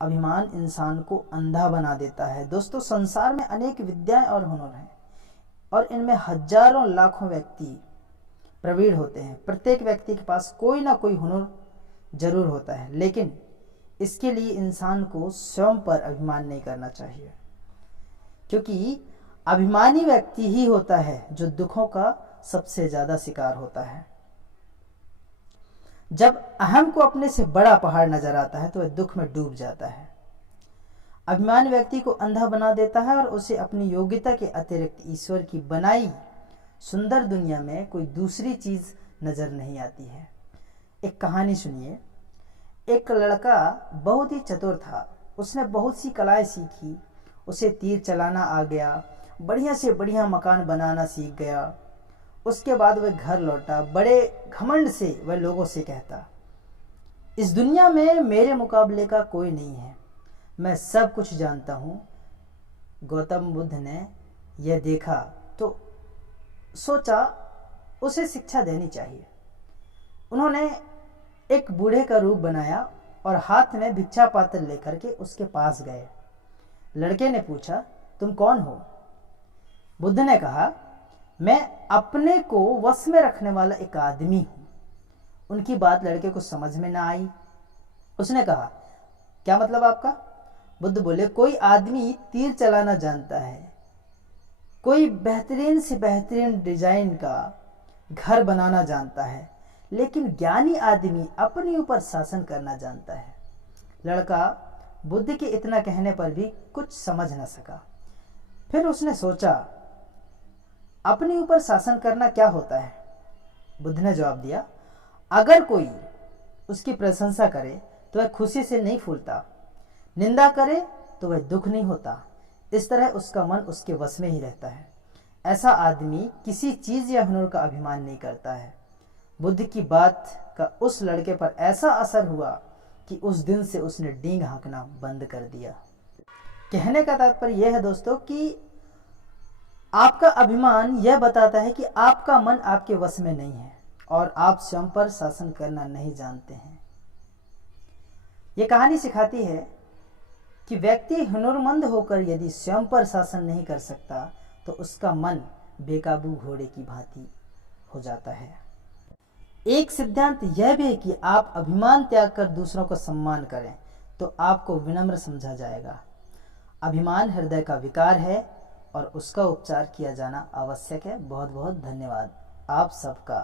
अभिमान इंसान को अंधा बना देता है। दोस्तों, संसार में अनेक विद्याएं और हुनर हैं और इनमें हजारों लाखों व्यक्ति प्रवीण होते हैं। प्रत्येक व्यक्ति के पास कोई ना कोई हुनर जरूर होता है, लेकिन इसके लिए इंसान को स्वयं पर अभिमान नहीं करना चाहिए, क्योंकि अभिमानी व्यक्ति ही होता है जो दुखों का सबसे ज्यादा शिकार होता है। जब अहम को अपने से बड़ा पहाड़ नजर आता है तो वह दुख में डूब जाता है। अभिमानी व्यक्ति को अंधा बना देता है और उसे अपनी योग्यता के अतिरिक्त ईश्वर की बनाई सुंदर दुनिया में कोई दूसरी चीज नजर नहीं आती है। एक कहानी सुनिए। एक लड़का बहुत ही चतुर था। उसने बहुत सी कलाएं सीखी। उसे तीर चलाना आ गया, बढ़िया से बढ़िया मकान बनाना सीख गया। उसके बाद वह घर लौटा। बड़े घमंड से वह लोगों से कहता, इस दुनिया में मेरे मुकाबले का कोई नहीं है, मैं सब कुछ जानता हूँ। गौतम बुद्ध ने यह देखा तो सोचा उसे शिक्षा देनी चाहिए। उन्होंने एक बूढ़े का रूप बनाया और हाथ में भिक्षा पात्र लेकर के उसके पास गए। लड़के ने पूछा, तुम कौन हो? बुद्ध ने कहा, मैं अपने को वश में रखने वाला एक आदमी हूं। उनकी बात लड़के को समझ में ना आई। उसने कहा, क्या मतलब आपका? बुद्ध बोले, कोई आदमी तीर चलाना जानता है, कोई बेहतरीन से बेहतरीन डिजाइन का घर बनाना जानता है, लेकिन ज्ञानी आदमी अपने ऊपर शासन करना जानता है। लड़का बुद्ध के इतना कहने पर भी कुछ समझ न सका। फिर उसने सोचा, अपने ऊपर शासन करना क्या होता है? बुद्ध ने जवाब दिया, अगर कोई उसकी प्रशंसा करे तो वह खुशी से नहीं फूलता, निंदा करे तो वह दुख नहीं होता। इस तरह उसका मन उसके वश में ही रहता है। ऐसा आदमी किसी चीज या हुनर का अभिमान नहीं करता है। बुद्ध की बात का उस लड़के पर ऐसा असर हुआ कि उस दिन से उसने डींग हाँकना बंद कर दिया। कहने का तात्पर्य यह है दोस्तों कि आपका अभिमान यह बताता है कि आपका मन आपके वश में नहीं है और आप स्वयं पर शासन करना नहीं जानते हैं। यह कहानी सिखाती है कि व्यक्ति हुनरमंद होकर यदि स्वयं पर शासन नहीं कर सकता तो उसका मन बेकाबू घोड़े की भांति हो जाता है। एक सिद्धांत यह भी है कि आप अभिमान त्याग कर दूसरों को सम्मान करें तो आपको विनम्र समझा जाएगा। अभिमान हृदय का विकार है और उसका उपचार किया जाना आवश्यक है। बहुत बहुत धन्यवाद आप सबका।